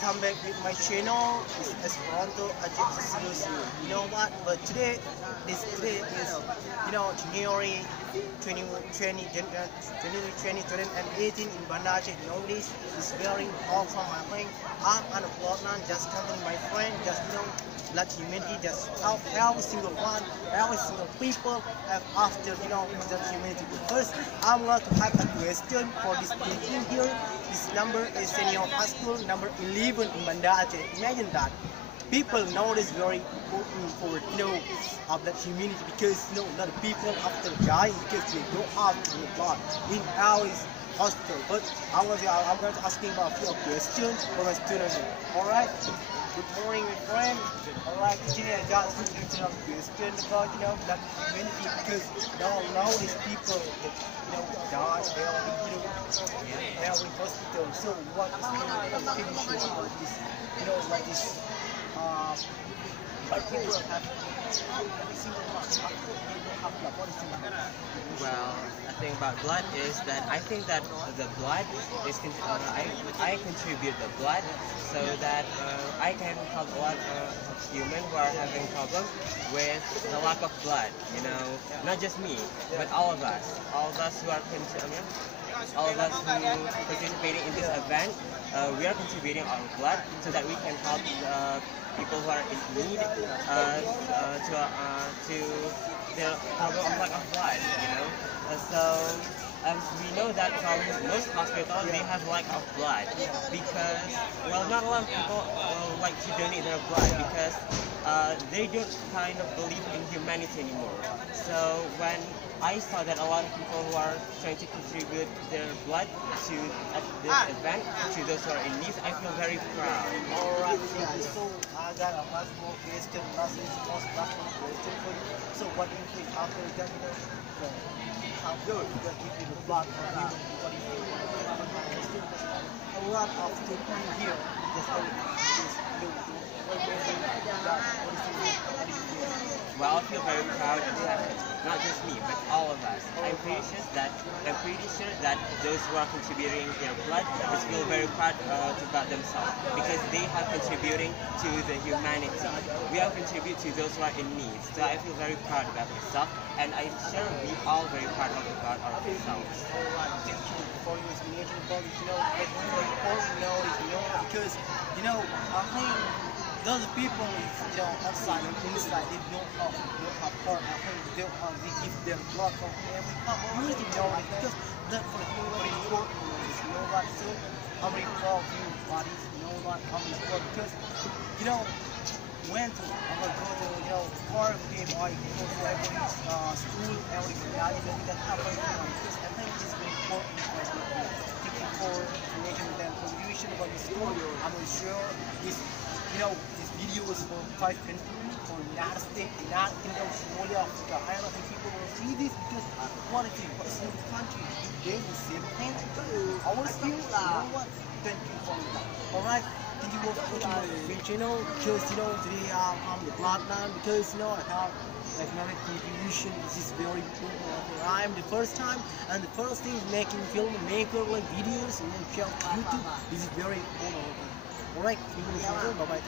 welcome back with my channel. It's Esperanto Ajit Solusi. You know what? But today is January 2020, January 2018 in Banda Aceh. Nowadays it's very hot from my friend. I'm on a Portland, just accompanying my friend, just let humanity just help every single one, every single people have after that humanity. First, I'm going to have a question for this meeting here. This number is senior high school number 11 in Banda Aceh. Imagine that. People nowadays very important for of that humanity because a lot of people after dying because they go out to the blood in our hospital. But I'm going to asking about a few questions for my students. Alright. Good morning, my friend. Alright, today I got some question about that humanity because nowadays people that die every hospital. So what is the opinion about this? Like this people have every single one after they don't have blood. What is the Well, the thing about blood is that I think that the blood is I contribute the blood so that I can help a lot of humans who are having problems with the lack of blood. Not just me, but all of us who are all of us who participating in this event. We are contributing our blood so that we can help people who are in need to the problem of lack of blood. So as we know that from most hospitals they have lack of blood because not a lot of people like to donate their blood because they don't kind of believe in humanity anymore. So when I saw that a lot of people who are trying to contribute their blood to this event, to those who are in need, I feel very proud. Alright, thank you. So I got a last more question, last question for you. So what do you think after that, how good that give you the blood for you? What do you think? A lot of people here, just Well, I feel very proud and happy. Not just me, but all of us. I'm pretty sure that those who are contributing their blood will feel very proud about themselves because they are contributing to the humanity. We are contributing to those who are in need. So I feel very proud about myself, and I'm sure we all very proud about ourselves. Thank you for your explanation about it. Because I think those people outside and inside they don't have heart. I think they give them blood from every community because that for very important what. So I'm very proud of you buddies, what I'm important because when I'm gonna go to car game or go to every school, every community that happens because I think it's very important for for making them contribution about the school. I'm sure this this video is for 5 countries, for United States, United Kingdom, Somalia, Africa. I don't think people will see this because quality, but it's in the country, they the same thing. I want to see what? Thank you for that. Alright, thank you for watching my channel because today I'm the platinum because I have economic contribution. This is very important. I'm the first time and the first thing making film maker like videos and then share YouTube. This is very important. Alright, bye bye.